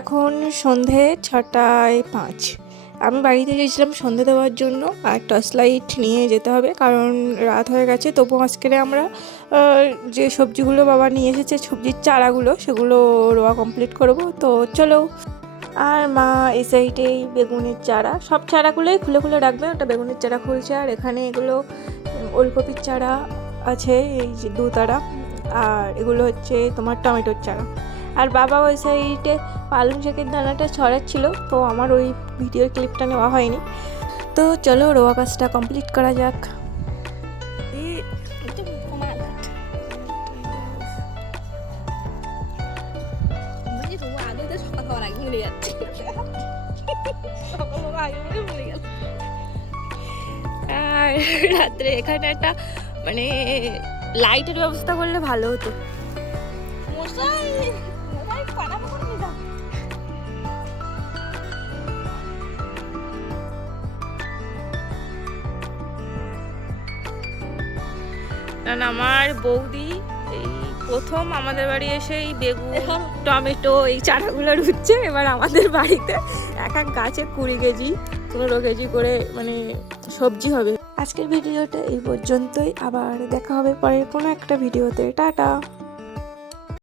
এখন সন্ধে 6:05। আমি বাড়িতে গেছিলাম সন্ধে দেওয়ার জন্য, আর টর্চ লাইট নিয়ে যেতে হবে কারণ রাত হয়ে গেছে। তবু আজকে আমরা যে সবজিগুলো বাবা নিয়ে এসেছে, সবজির চারাগুলো, সেগুলো রোয়া কমপ্লিট করব। তো চলো। আর মা এই সাইডে বেগুনের চারা, সব চারাগুলোই খুলে খুলে রাখবে। ওটা বেগুনের চারা খুলছে, আর এখানে এগুলো ওলকপির চারা আছে, এই যে 2 তারা। আর এগুলো হচ্ছে তোমার টমেটোর চারা। আর বাবা ওই সাইডে পালং শাকের দানাটা ছড়াচ্ছিল, তো আমার ওই ভিডিওর ক্লিপটা নেওয়া হয়নি। তো চলো রোয়া কাজটা কমপ্লিট করা যাক। আর রাত্রে এখানে একটা মানে লাইটের ব্যবস্থা করলে ভালো হতো। কারণ আমার বৌদি এই প্রথম আমাদের বাড়ি এসে এই বেগুন, টমেটো এই চারাগুলো রুচ্ছে। এবার আমাদের বাড়িতে এক এক গাছে 20 কেজি 15 কেজি করে মানে সবজি হবে। আজকের ভিডিওটা এই পর্যন্তই, আবার দেখা হবে পরের কোনো একটা ভিডিওতে। টাটা।